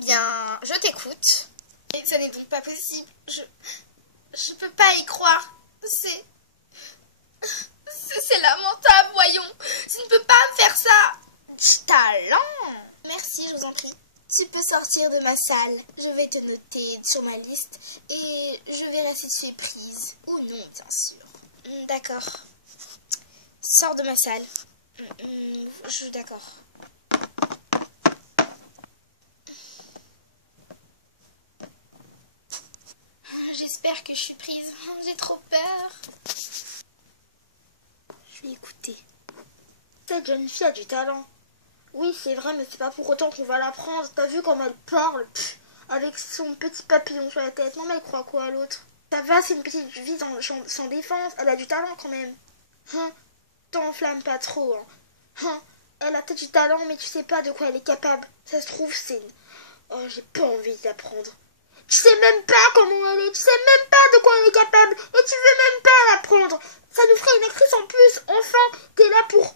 bien, je t'écoute. Et ça n'est donc pas possible. Je peux pas y croire. C'est lamentable, voyons. Tu ne peux pas me faire ça. Talent. Merci, je vous en prie. Tu peux sortir de ma salle. Je vais te noter sur ma liste et je verrai si tu es prise. Ou non, bien sûr. D'accord. Sors de ma salle. D'accord. J'espère que je suis prise. J'ai trop peur. Je vais écouter. Cette jeune fille a du talent. Oui, c'est vrai, mais c'est pas pour autant qu'on va la prendre. T'as vu comme elle parle, avec son petit papillon sur la tête. Non, mais elle croit quoi à l'autre? Ça va, c'est une petite fille sans défense. Elle a du talent quand même. Hein? T'enflamme pas trop. Hein? Elle a peut-être du talent, mais tu sais pas de quoi elle est capable. Ça se trouve, c'est une... Oh, j'ai pas envie d'apprendre. Tu sais même pas comment elle est. Tu sais même pas de quoi elle est capable. Et tu veux même pas l'apprendre. Ça nous ferait une actrice en plus. Enfin, t'es là pour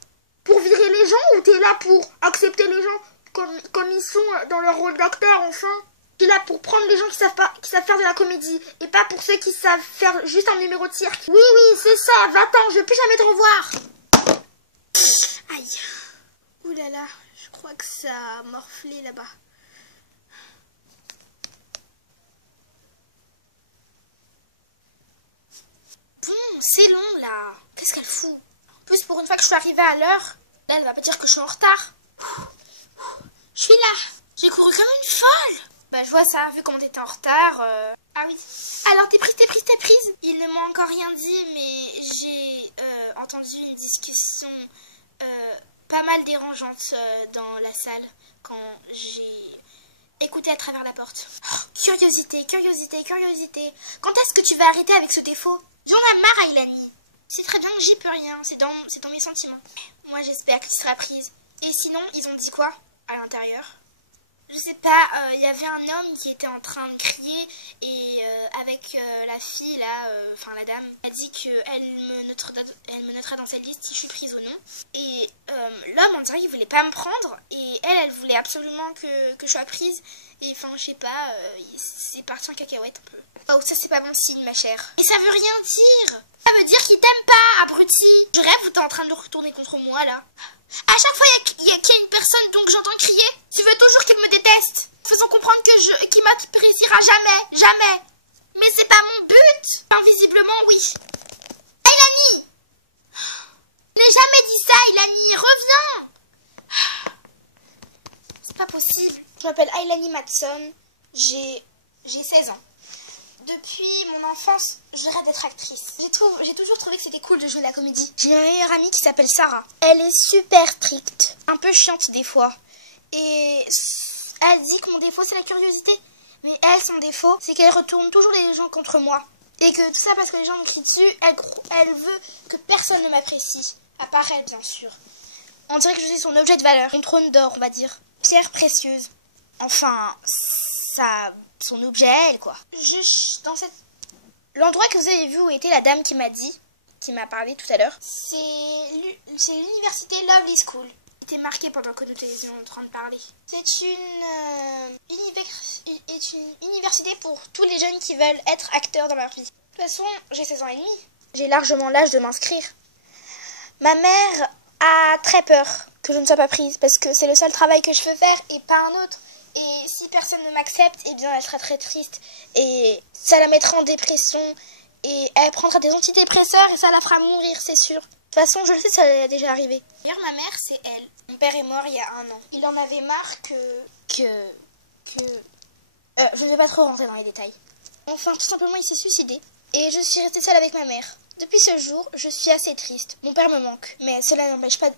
virer les gens ou t'es là pour accepter les gens comme ils sont dans leur rôle d'acteur, enfin? T'es là pour prendre les gens qui savent faire de la comédie et pas pour ceux qui savent faire juste un numéro de cirque. Oui, c'est ça, va-t'en, je veux plus jamais te revoir. Aïe. Ouh là là, je crois que ça a morflé là-bas. Bon, c'est long là. Qu'est-ce qu'elle fout? En plus, pour une fois que je suis arrivée à l'heure, là, elle va pas dire que je suis en retard. Je suis là. J'ai couru comme une folle. Bah, je vois ça, vu comment t'étais en retard. Ah oui. Alors, t'es prise. Il ne m'a encore rien dit, mais j'ai entendu une discussion pas mal dérangeante dans la salle quand j'ai écouté à travers la porte. Oh, curiosité. Quand est-ce que tu vas arrêter avec ce défaut? J'en ai marre, Ailani. C'est très bien que j'y peux rien, c'est dans mes sentiments. Moi, j'espère que tu seras prise. Et sinon, ils ont dit quoi à l'intérieur? Je sais pas, il y avait un homme qui était en train de crier et avec la fille là, enfin la dame, a dit qu'elle me notera dans cette liste si je suis prise ou non. Et l'homme, on dirait qu'il voulait pas me prendre et elle voulait absolument que je sois prise. Et enfin, je sais pas, c'est parti en cacahuète un peu. Oh, ça c'est pas bon signe, ma chère. Et ça veut rien dire. Ça veut dire qu'il t'aime pas, abruti. Je rêve ou t'es en train de le retourner contre moi là? À chaque fois qu'il y a une personne donc j'entends crier, tu veux toujours qu'il me déteste, faisant comprendre qu'il m'appréciera jamais. Mais c'est pas mon but. Enfin, visiblement, oui. Ailani! Je n'ai jamais dit ça, Ailani, reviens. C'est pas possible. Je m'appelle Ailani Matson, j'ai 16 ans. Depuis mon enfance, je rêve d'être actrice. J'ai toujours trouvé que c'était cool de jouer de la comédie. J'ai une meilleure amie qui s'appelle Sarah. Elle est super stricte, un peu chiante des fois. Et elle dit que mon défaut c'est la curiosité. Mais elle, son défaut, c'est qu'elle retourne toujours les gens contre moi. Et que tout ça parce que les gens me crient dessus, elle veut que personne ne m'apprécie. À part elle, bien sûr. On dirait que je suis son objet de valeur. Une trône d'or, on va dire. Pierre précieuse. Enfin, son objet à elle, quoi. L'endroit que vous avez vu où était la dame qui m'a parlé tout à l'heure, c'est l'université Lovely School. C'était marqué pendant que nous étions en train de parler. C'est une université pour tous les jeunes qui veulent être acteurs dans leur vie. De toute façon, j'ai 16 ans et demi. J'ai largement l'âge de m'inscrire. Ma mère a très peur que je ne sois pas prise parce que c'est le seul travail que je peux faire et pas un autre. Et si personne ne m'accepte, eh bien elle sera très triste et ça la mettra en dépression et elle prendra des antidépresseurs et ça la fera mourir, c'est sûr. De toute façon, je le sais, ça est déjà arrivé. D'ailleurs, ma mère, c'est elle. Mon père est mort il y a 1 an. Il en avait marre je ne vais pas trop rentrer dans les détails. Enfin, tout simplement, il s'est suicidé et je suis restée seule avec ma mère. Depuis ce jour, je suis assez triste. Mon père me manque, mais cela n'empêche pas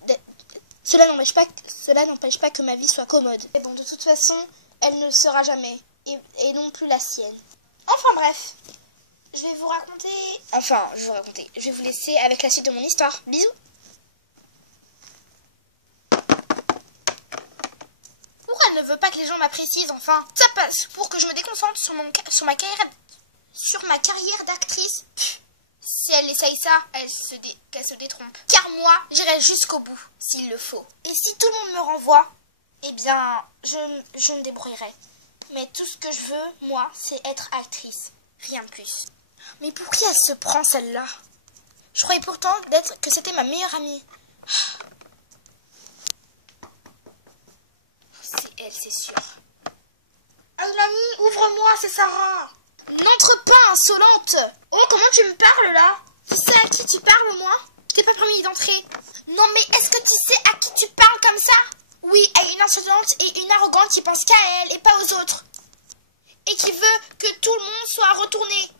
que ma vie soit commode. Mais bon, de toute façon, elle ne le sera jamais. Et non plus la sienne. Enfin bref. Je vais vous raconter... Je vais vous laisser avec la suite de mon histoire. Bisous. Pourquoi elle ne veut pas que les gens m'apprécient, enfin? Ça passe pour que je me déconcentre sur ma carrière d'actrice. Si elle essaye ça, qu'elle se détrompe. Car moi, j'irai jusqu'au bout, s'il le faut. Et si tout le monde me renvoie, eh bien, je me débrouillerai. Mais tout ce que je veux, moi, c'est être actrice. Rien de plus. Mais pour qui elle se prend, celle-là? Je croyais pourtant que c'était ma meilleure amie. C'est elle, c'est sûr. Aylani, ouvre-moi, c'est Sarah. N'entre pas, insolente. Oh, comment tu me parles, là? Tu sais à qui tu parles, moi? Je t'ai pas permis d'entrer. Non, mais est-ce que tu sais à qui tu parles comme ça? Oui, à une insolente et une arrogante qui pense qu'à elle et pas aux autres. Et qui veut que tout le monde soit retourné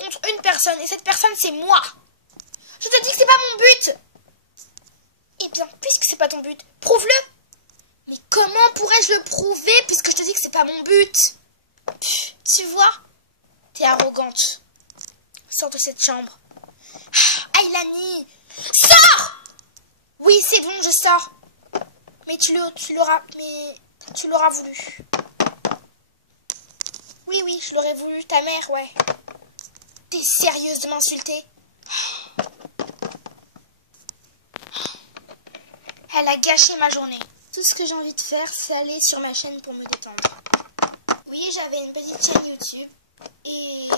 contre une personne. Et cette personne, c'est moi. Je te dis que c'est pas mon but. Eh bien, puisque c'est pas ton but, prouve-le. Mais comment pourrais-je le prouver puisque je te dis que c'est pas mon but? Pff, tu vois? T'es arrogante. Sors de cette chambre. Aylani, sors! Oui, c'est bon, je sors. Mais tu l'auras voulu. Oui, je l'aurais voulu, ta mère, ouais. T'es sérieuse de m'insulter? Elle a gâché ma journée. Tout ce que j'ai envie de faire, c'est aller sur ma chaîne pour me détendre. Oui, j'avais une petite chaîne YouTube et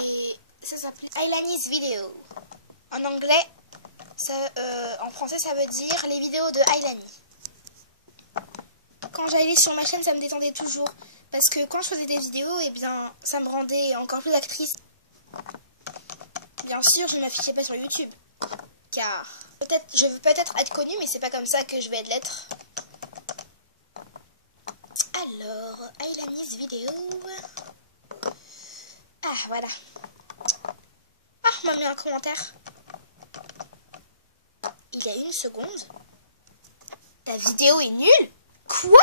ça s'appelait Aylani's Video. En anglais, en français, ça veut dire les vidéos de Aylani. Quand j'allais sur ma chaîne, ça me détendait toujours. Parce que quand je faisais des vidéos, eh bien, ça me rendait encore plus actrice. Bien sûr, je ne m'affichais pas sur YouTube. Car je veux peut-être être connue, mais c'est pas comme ça que je vais l'être. Alors, Aylani's Video. Ah, voilà. Ah, on m'a mis un commentaire. Il y a une seconde. Ta vidéo est nulle? Quoi?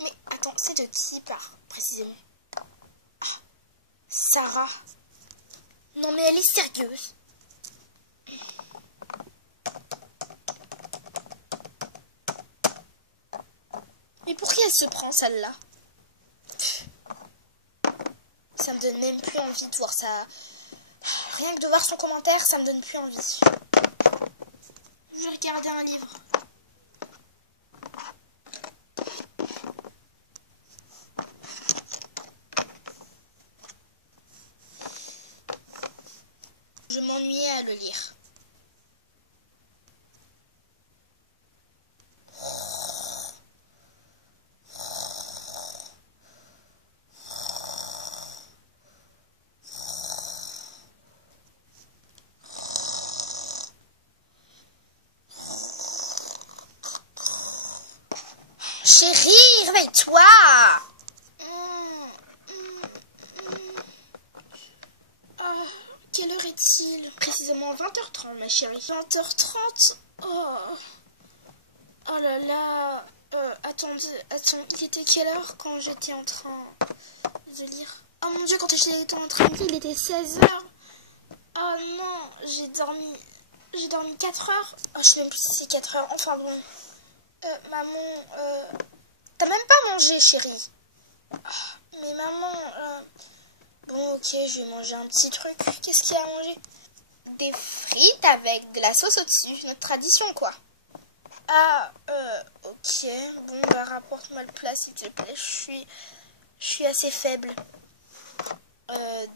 Mais attends, c'est de qui précisément? Ah, Sarah. Non mais elle est sérieuse. Mais pour qui elle se prend celle-là? Ça me donne même plus envie de voir ça. Rien que de voir son commentaire, ça me donne plus envie. Je vais regarder un livre. Je m'ennuyais à le lire. Chérie, réveille-toi! Quelle heure est-il? Précisément 20h30, ma chérie. 20h30? Oh là là. Attendez, il était quelle heure quand j'étais en train de lire? Oh mon Dieu, quand j'étais en train de lire, il était 16h. Oh non, j'ai dormi 4 heures. Oh, je sais même plus si c'est 4 heures. Enfin bon. Maman, t'as même pas mangé, chérie. Oh, mais maman, bon, ok, je vais manger un petit truc. Qu'est-ce qu'il y a à manger? Des frites avec de la sauce au-dessus. Notre tradition, quoi. Ah, ok. Bon, bah, rapporte-moi le plat, s'il te plaît. Je suis assez faible.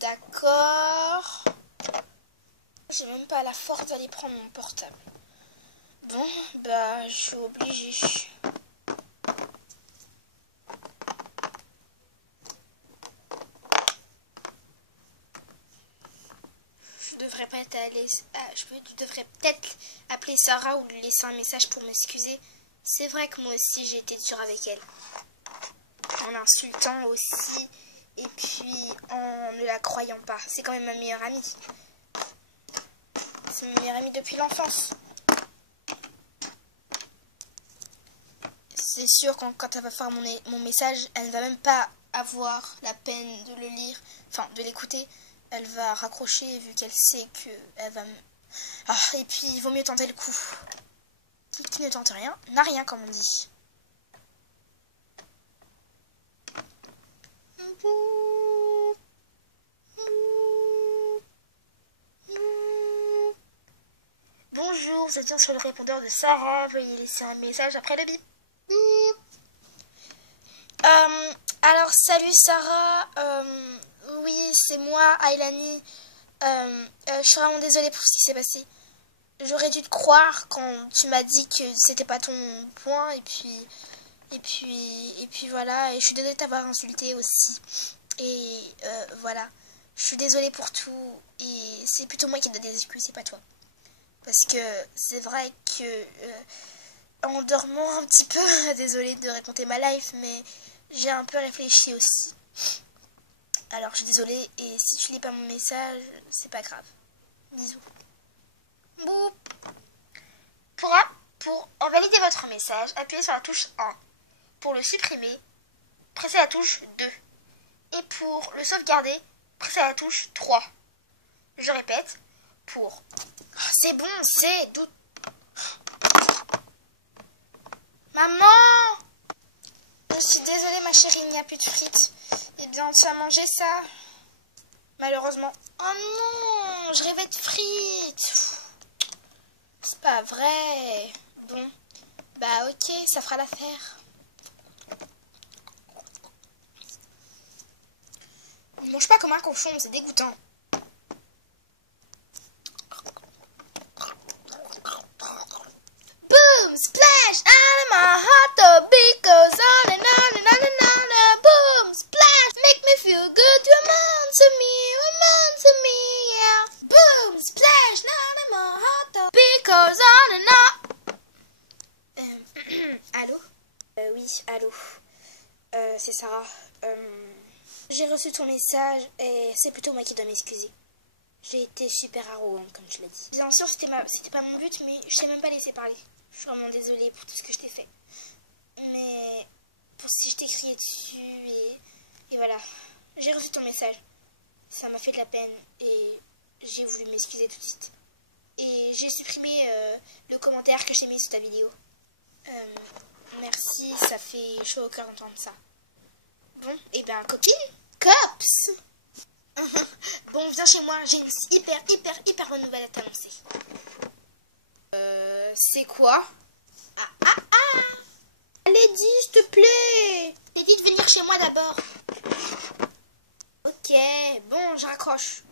D'accord. J'ai même pas la force d'aller prendre mon portable. Bon, bah, je suis obligée. Je devrais peut-être appeler Sarah ou lui laisser un message pour m'excuser. C'est vrai que moi aussi j'ai été dure avec elle. En l'insultant aussi et puis en ne la croyant pas. C'est quand même ma meilleure amie. C'est ma meilleure amie depuis l'enfance. C'est sûr quand elle va faire mon message, elle ne va même pas avoir la peine de le lire, enfin de l'écouter. Elle va raccrocher vu qu'elle sait qu'elle va me... Ah, et puis il vaut mieux tenter le coup. Qui ne tente rien, n'a rien comme on dit. Bonjour, vous êtes bien sur le répondeur de Sarah. Veuillez laisser un message après le bip. Alors, salut Sarah. Oui, c'est moi, Ailani. Je suis vraiment désolée pour ce qui s'est passé. J'aurais dû te croire quand tu m'as dit que c'était pas ton point. Et puis voilà. Et je suis désolée de t'avoir insulté aussi. Et voilà. Je suis désolée pour tout. Et c'est plutôt moi qui donne des excuses, c'est pas toi. Parce que c'est vrai que en dormant un petit peu, désolée de raconter ma life, mais j'ai un peu réfléchi aussi. Alors je suis désolée, et si tu lis pas mon message, c'est pas grave. Bisous. Bouh. Pour valider votre message, appuyez sur la touche 1. Pour le supprimer, pressez la touche 2. Et pour le sauvegarder, pressez la touche 3. Je répète, pour... C'est bon, c'est... D'où... Maman! Je suis désolée ma chérie, il n'y a plus de frites. Eh bien, tu as mangé ça? Malheureusement. Oh non, je rêvais de frites. C'est pas vrai. Bon, bah ok, ça fera l'affaire. Ne mange pas comme un cochon, c'est dégoûtant. Boom, splash, out of my heart, the beat goes on and on and on and on. Boom, splash, make me feel good, you're on to me, yeah. Boom, splash, out of my heart, the beat goes on and on. Allô? Oui, allô. C'est Sarah. J'ai reçu ton message et c'est plutôt moi qui dois m'excuser. J'ai été super arrogante, comme je l'ai dit. Bien sûr, c'était pas mon but, mais je t'ai même pas laissé parler. Je suis vraiment désolée pour tout ce que je t'ai fait. Mais pour si je t'ai crié dessus et voilà. J'ai reçu ton message. Ça m'a fait de la peine et j'ai voulu m'excuser tout de suite. Et j'ai supprimé le commentaire que j'ai mis sous ta vidéo. Merci, ça fait chaud au cœur d'entendre ça. Bon, et ben copine, cops. Bon, viens chez moi, j'ai une hyper bonne nouvelle à t'annoncer. C'est quoi? Ah. Allez, dis, s'il te plaît. T'es dit de venir chez moi d'abord. Ok, bon, je raccroche.